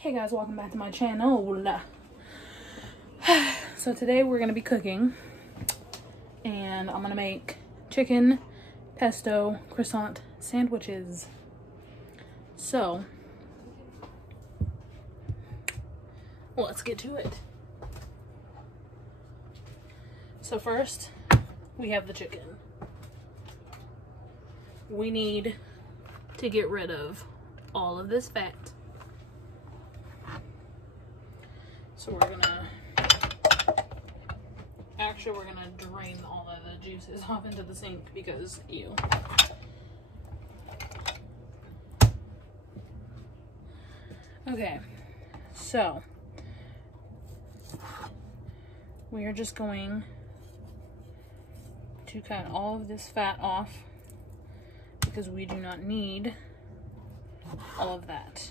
Hey guys, welcome back to my channel. So today we're gonna be cooking and I'm gonna make chicken pesto croissant sandwiches. So let's get to it. So first we have the chicken. We need to get rid of all of this fat. So we're gonna drain all of the juices off into the sink because ew. Okay, so we are just going to cut all of this fat off because we do not need all of that.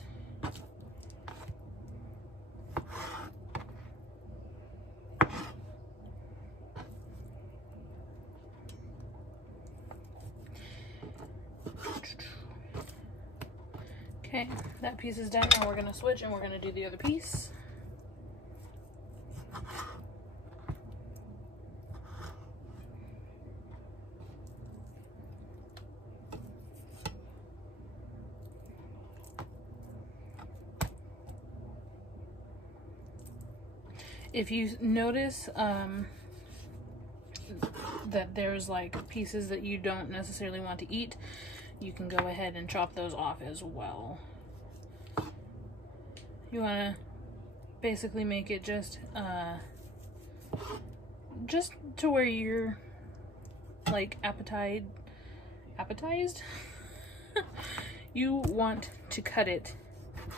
Okay, that piece is done. Now we're gonna switch and we're gonna do the other piece. If you notice that there's like pieces that you don't necessarily want to eat, you can go ahead and chop those off as well. You want to basically make it just to where you're like appetized. You want to cut it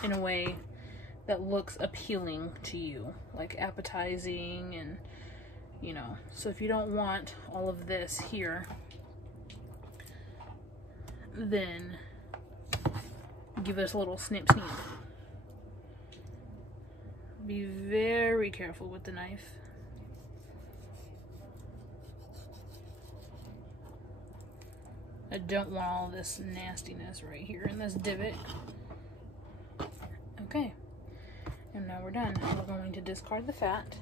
in a way that looks appealing to you, like appetizing, and you know, so if you don't want all of this here, then give us a little snip snip. Be very careful with the knife. I don't want all this nastiness right here in this divot. Okay, and now we're done. We're going to discard the fat.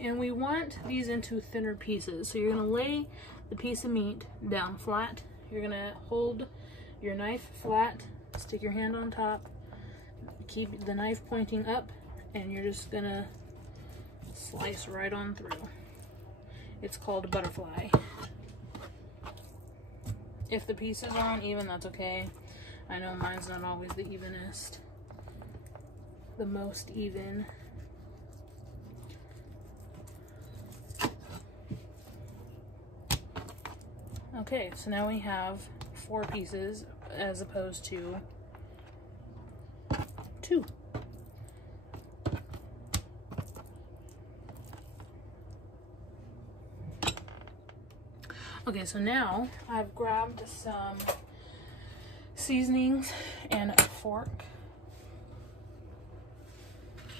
And we want these into thinner pieces. So you're gonna lay the piece of meat down flat. You're gonna hold your knife flat, stick your hand on top, keep the knife pointing up, and you're just gonna slice right on through. It's called a butterfly. If the pieces are uneven, that's okay. I know mine's not always the evenest, the most even. Okay, so now we have 4 pieces as opposed to 2. Okay, so now I've grabbed some seasonings and a fork.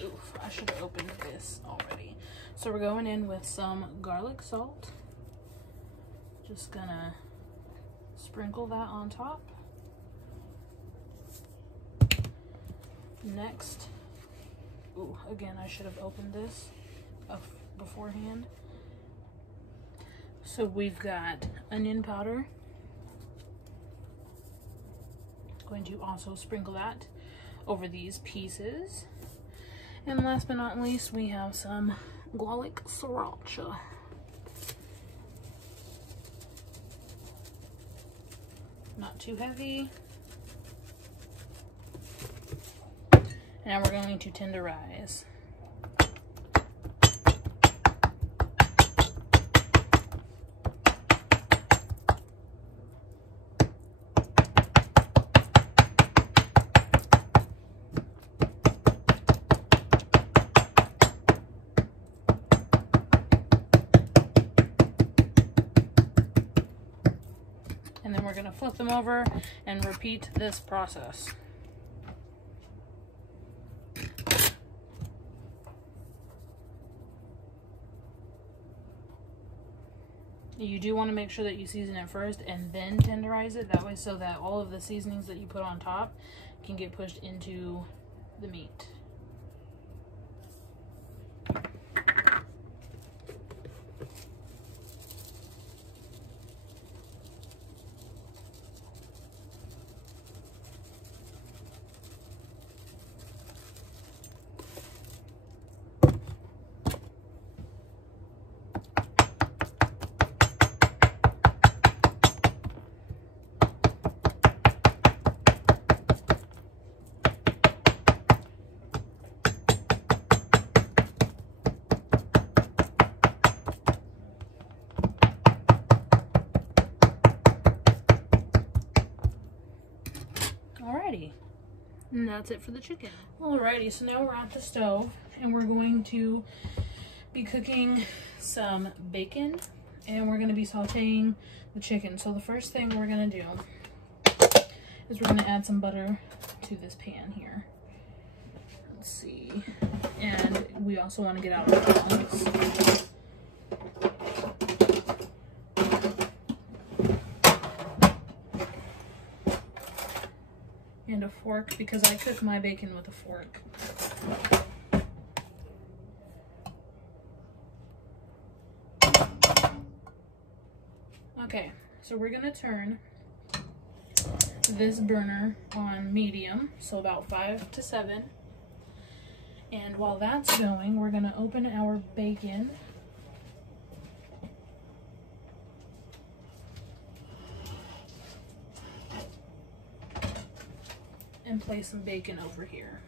Oof, I should have opened this already. So we're going in with some garlic salt. Just gonna sprinkle that on top. Next, ooh, again, I should have opened this beforehand. So we've got onion powder. Going to also sprinkle that over these pieces. And last but not least, we have some garlic sriracha. Not too heavy. Now we're going to tenderize. And then we're going to flip them over and repeat this process. You do want to make sure that you season it first and then tenderize it, that way so that all of the seasonings that you put on top can get pushed into the meat. Alrighty, and that's it for the chicken. Alrighty, so now we're at the stove and we're going to be cooking some bacon and we're going to be sauteing the chicken. So the first thing we're going to do is we're going to add some butter to this pan here. Let's see, and we also want to get out our tongs. And a fork, because I cook my bacon with a fork. Okay, so we're gonna turn this burner on medium, so about 5 to 7. And while that's going, we're gonna open our bacon. And place some bacon over here.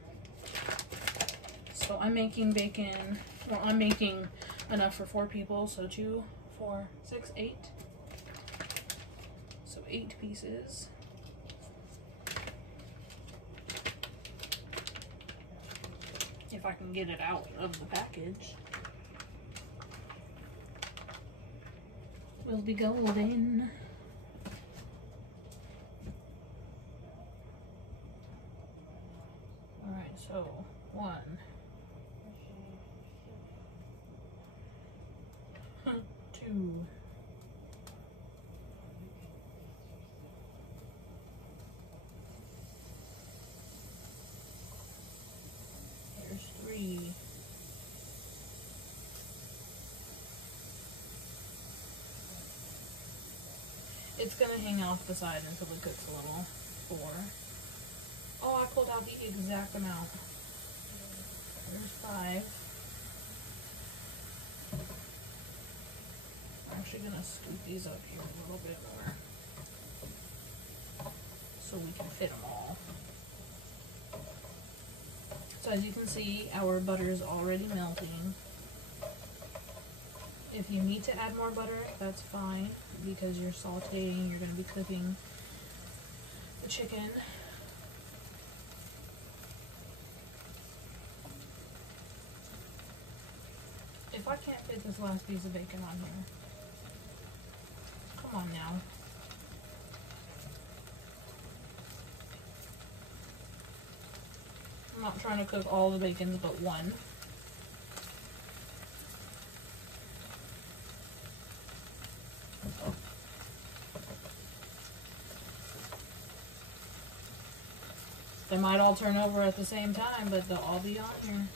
So I'm making bacon, well, I'm making enough for 4 people, so 2, 4, 6, 8. So 8 pieces. If I can get it out of the package. We'll be golden. So 1, 2, there's 3, it's gonna hang off the side until it cooks a little. 4. Oh, I pulled out the exact amount. There's 5. I'm actually gonna scoop these up here a little bit more so we can fit them all. So as you can see, our butter is already melting. If you need to add more butter, that's fine, because you're sauteing, you're gonna be cooking the chicken. If I can't fit this last piece of bacon on here, come on now. I'm not trying to cook all the bacons but one. They might all turn over at the same time, but they'll all be on here.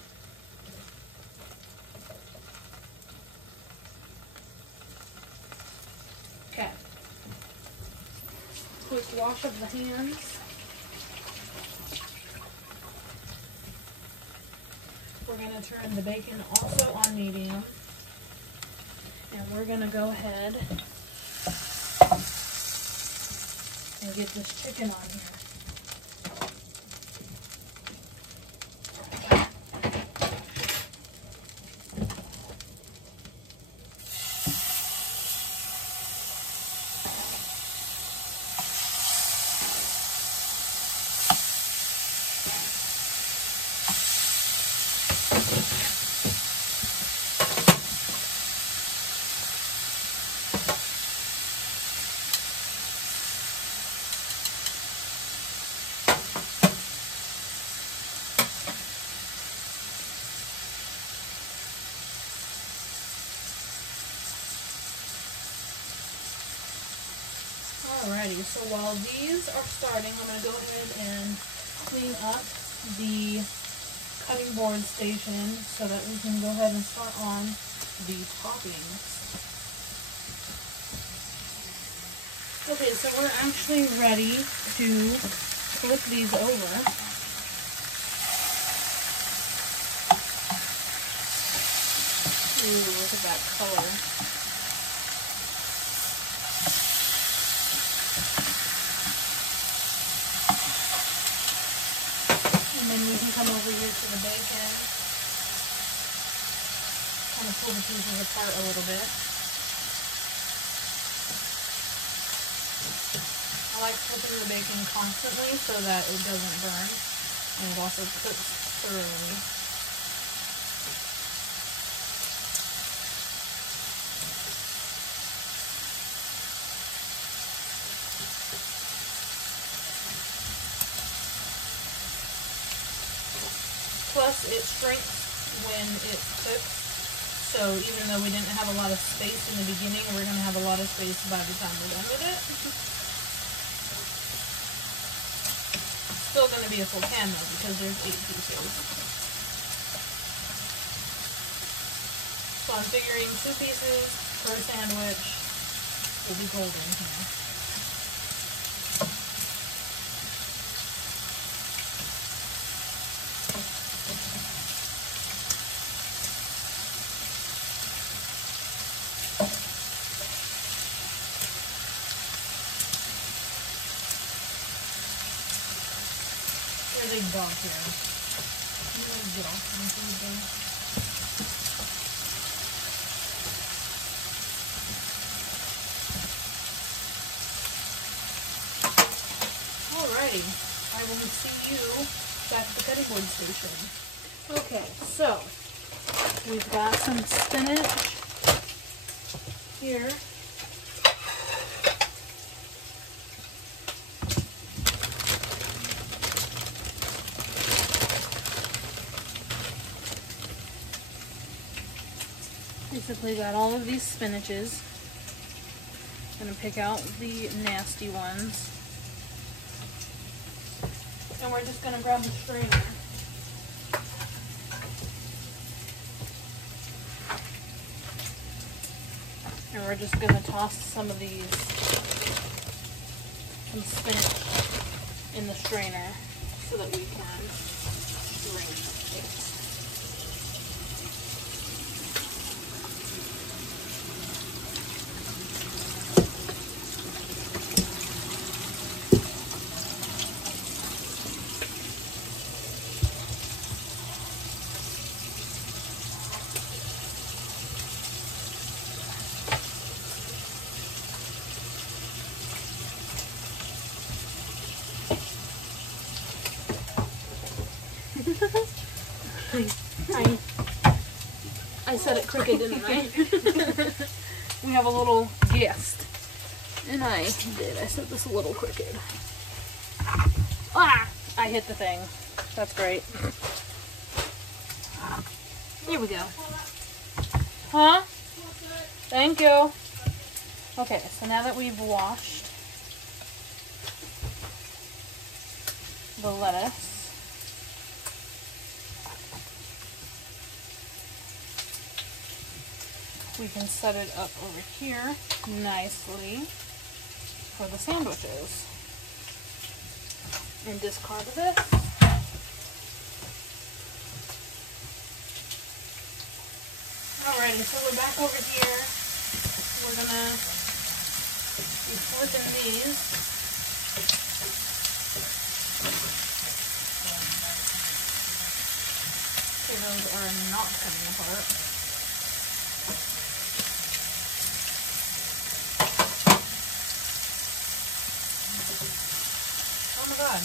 Okay. Quick wash of the hands. We're going to turn the bacon also on medium. And we're going to go ahead and get this chicken on here. Alrighty, so while these are starting, I'm going to go ahead and clean up the cutting board station so that we can go ahead and start on the toppings. Okay, so we're actually ready to flip these over. Ooh, look at that color. And then we can come over here to the bacon. Kind of pull the pieces apart a little bit. I like flipping the bacon constantly so that it doesn't burn, and it also cooks thoroughly. Plus, it shrinks when it cooks, so even though we didn't have a lot of space in the beginning, we're going to have a lot of space by the time we're done with it. Still going to be a full pan though, because there's 8 pieces. So I'm figuring 2 pieces per sandwich will be golden here. There's a dog here. I'm gonna get off my food then. Alrighty, I will see you back at the cutting board station. Okay, so we've got some spinach here. Basically got all of these spinaches. Gonna pick out the nasty ones. And we're just gonna grab the strainer. And we're just gonna toss some of these, some spinach in the strainer so that we can strain it. I said it crooked, didn't I? We have a little guest. And I did. I said this a little crooked. Ah! I hit the thing. That's great. Here we go. Huh? Thank you. Okay, so now that we've washed the lettuce, we can set it up over here nicely for the sandwiches. And discard this. Alrighty, so we're back over here. We're gonna be flipping these. Okay, those are not coming apart. Oh my god.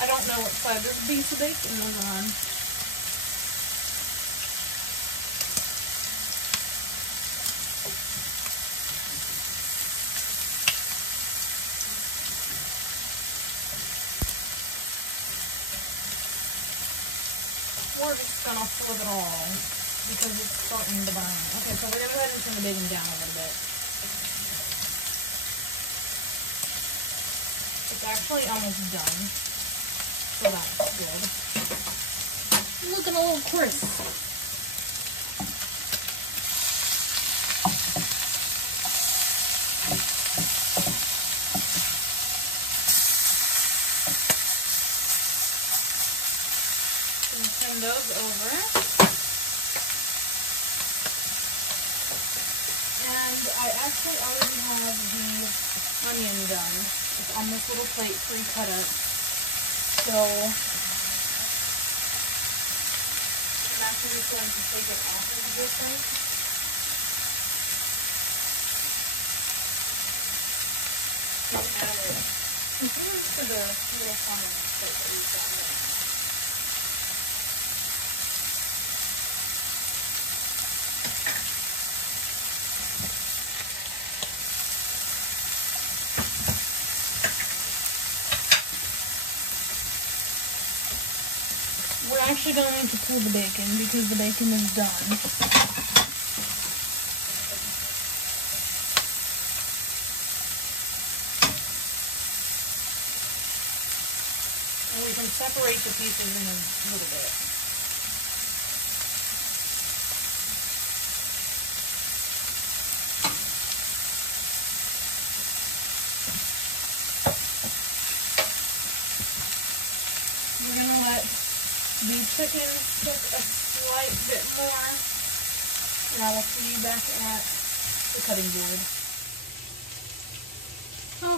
I don't know what side this piece of bacon was on. we're just gonna flip it all because it's starting to burn. Okay, so we're gonna go ahead and turn the bacon down a little bit. It's actually almost done, so that's good. Looking a little crisp. Turn those over. And I actually already have the onion done. It's on this little plate pre-cut up. So I'm actually just going to take it off of this plate. And add it to the little condiment plate that we've got there. We're actually going to pull the bacon because the bacon is done. And we can separate the pieces in a little bit. We're going to let the chicken cook a slight bit more, and I will see you back at the cutting board.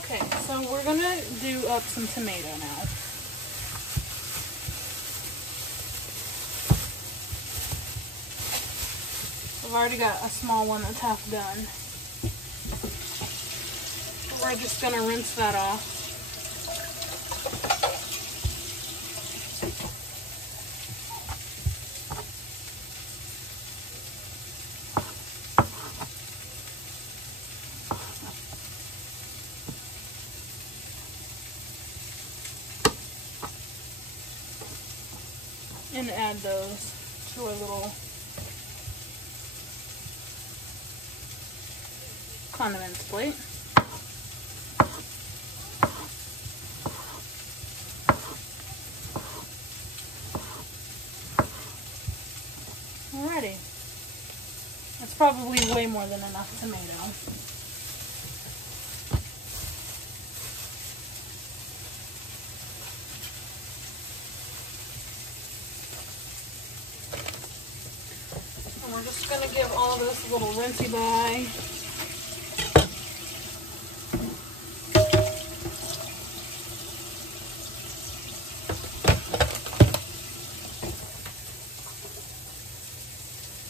Okay, so we're gonna do up some tomato now. I've already got a small one that's half done. We're just gonna rinse that off. And add those to our little condiments plate. Alrighty. That's probably way more than enough tomato. We're just going to give all of this a little rinsey by.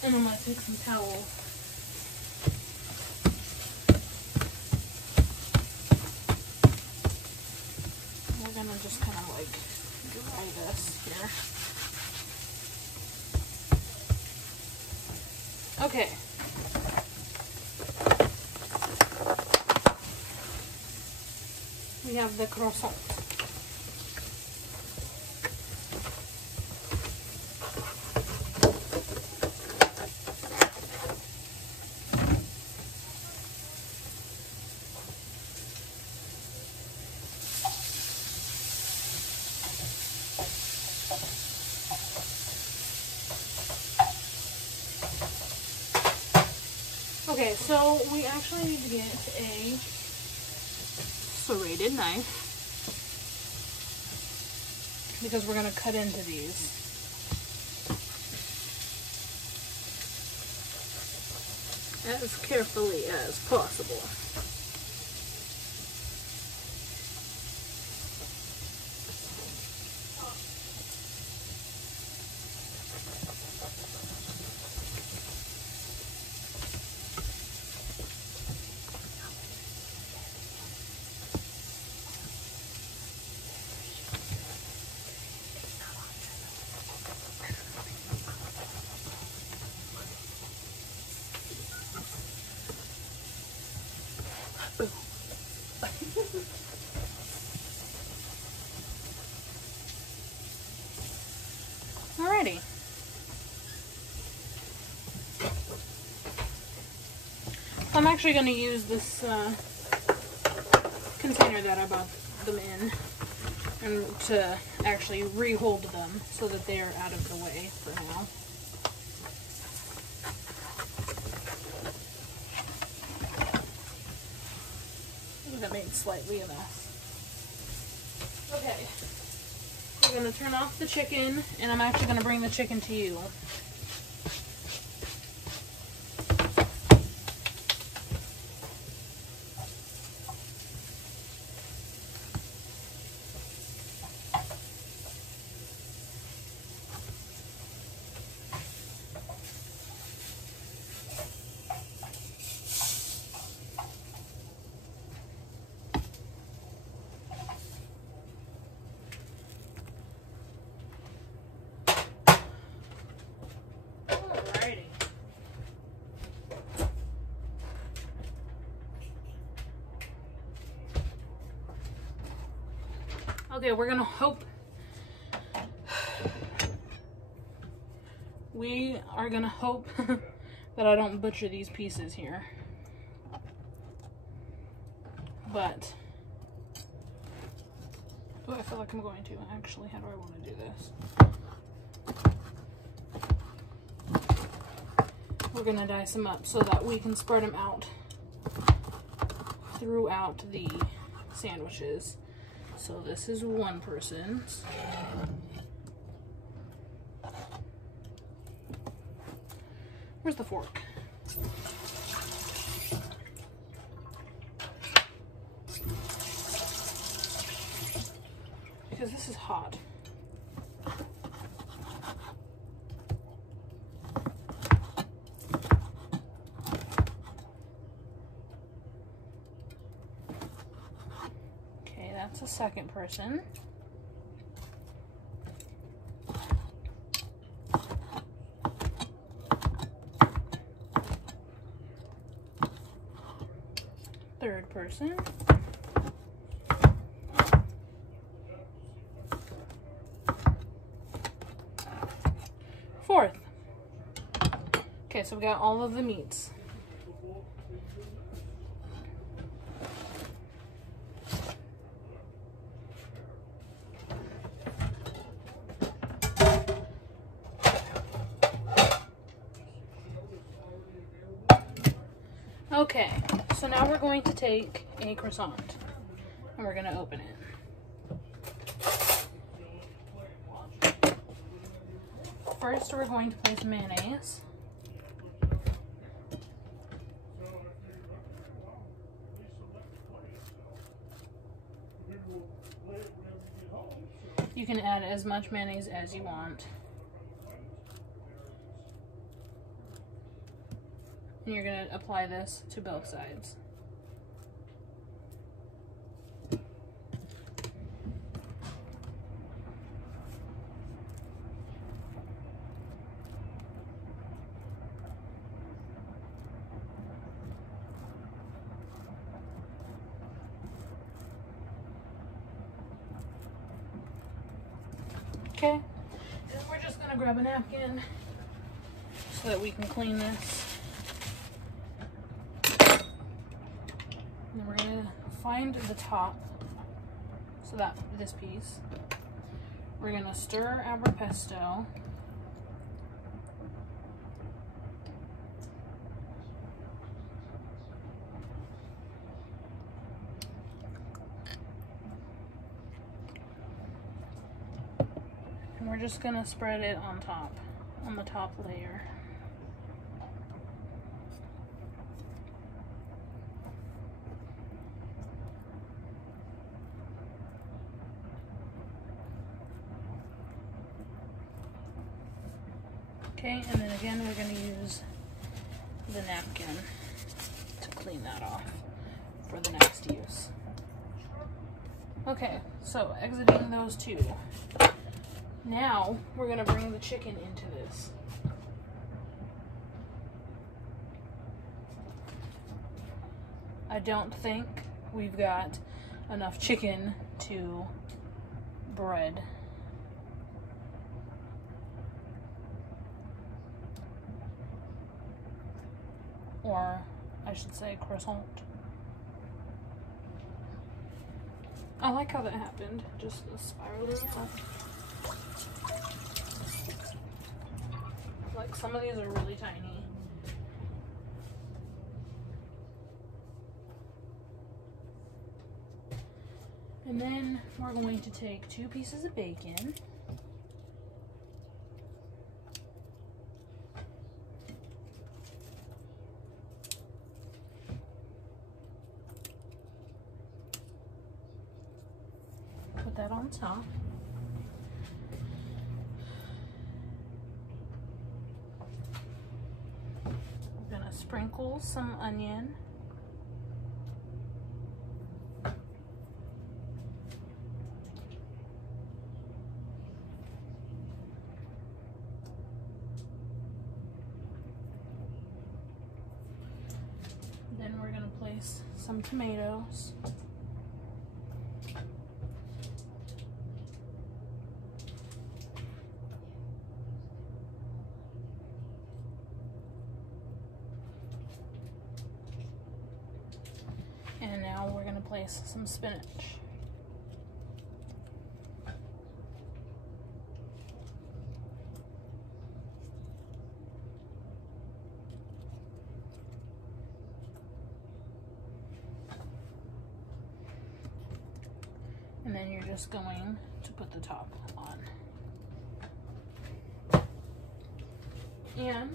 And I'm going to take some towel. We're going to just kind of like dry this here. Okay. We have the croissant. Okay, so we actually need to get a serrated knife because we're going to cut into these. As carefully as possible. Alrighty. So I'm actually going to use this container that I bought them in and to actually re-hold them so that they are out of the way for now. Ooh, that made slightly a mess. Okay, we're going to turn off the chicken, and I'm actually going to bring the chicken to you. Okay, we're gonna hope. We are gonna hope that I don't butcher these pieces here. But, oh, I feel like I'm going to. Actually, how do I want to do this? We're gonna dice them up so that we can spread them out throughout the sandwiches. So this is one person's. Where's the fork? Because this is hot. That's a second person. Third person. Fourth. Okay, so we got all of the meats. Okay, so now we're going to take a croissant and we're going to open it. First, we're going to place mayonnaise. You can add as much mayonnaise as you want. And you're going to apply this to both sides. Okay, and we're just going to grab a napkin so that we can clean this. And we're going to find the top, so that this piece. We're going to stir our pesto. And we're just going to spread it on top, on the top layer. Okay, and then again we're going to use the napkin to clean that off for the next use. Okay, so exiting those two. Now we're going to bring the chicken into this. I don't think we've got enough chicken to bread. Or I should say croissant. I like how that happened. Just the spiraling stuff. Like some of these are really tiny. And then we're going to take 2 pieces of bacon. Put that on top. We're gonna sprinkle some onion. Then we're gonna place some tomatoes. And now we're gonna place some spinach. And then you're just going to put the top on. And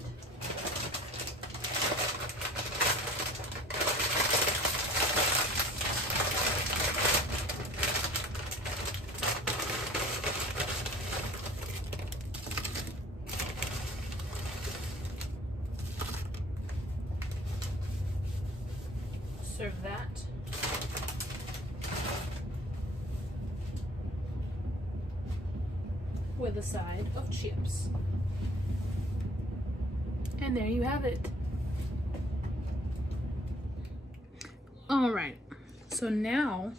serve that. With a side of chips. And there you have it. All right, so now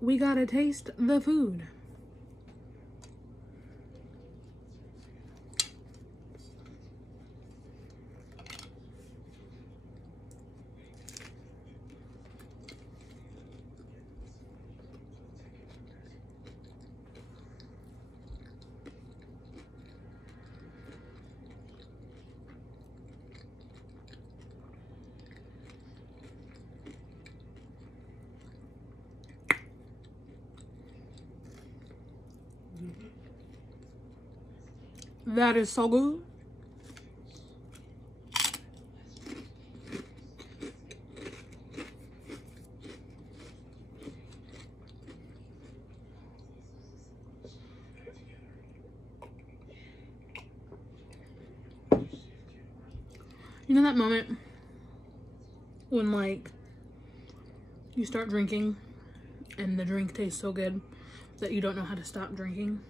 we gotta taste the food. That is so good. You know that moment when like you start drinking and the drink tastes so good that you don't know how to stop drinking?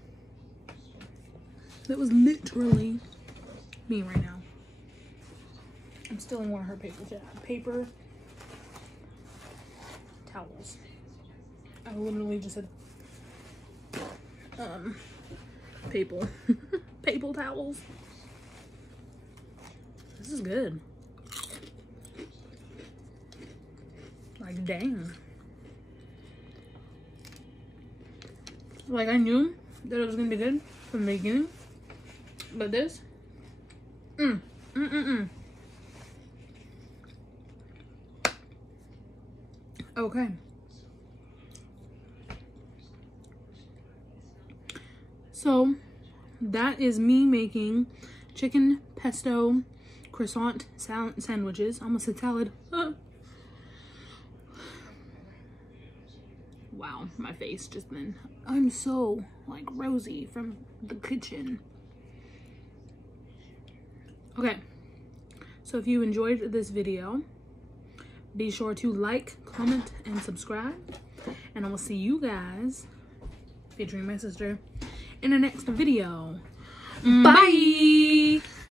That was literally me right now. I'm stealing one of her paper towels. I literally just said paper paper towels. This is good. Like dang. Like I knew that it was gonna be good from the beginning. But this, okay. So that is me making chicken pesto croissant sandwiches. Almost a salad. Wow, my face just then. I'm so like rosy from the kitchen. Okay, so if you enjoyed this video, be sure to like, comment, and subscribe. And I will see you guys, featuring my sister, in the next video. Bye!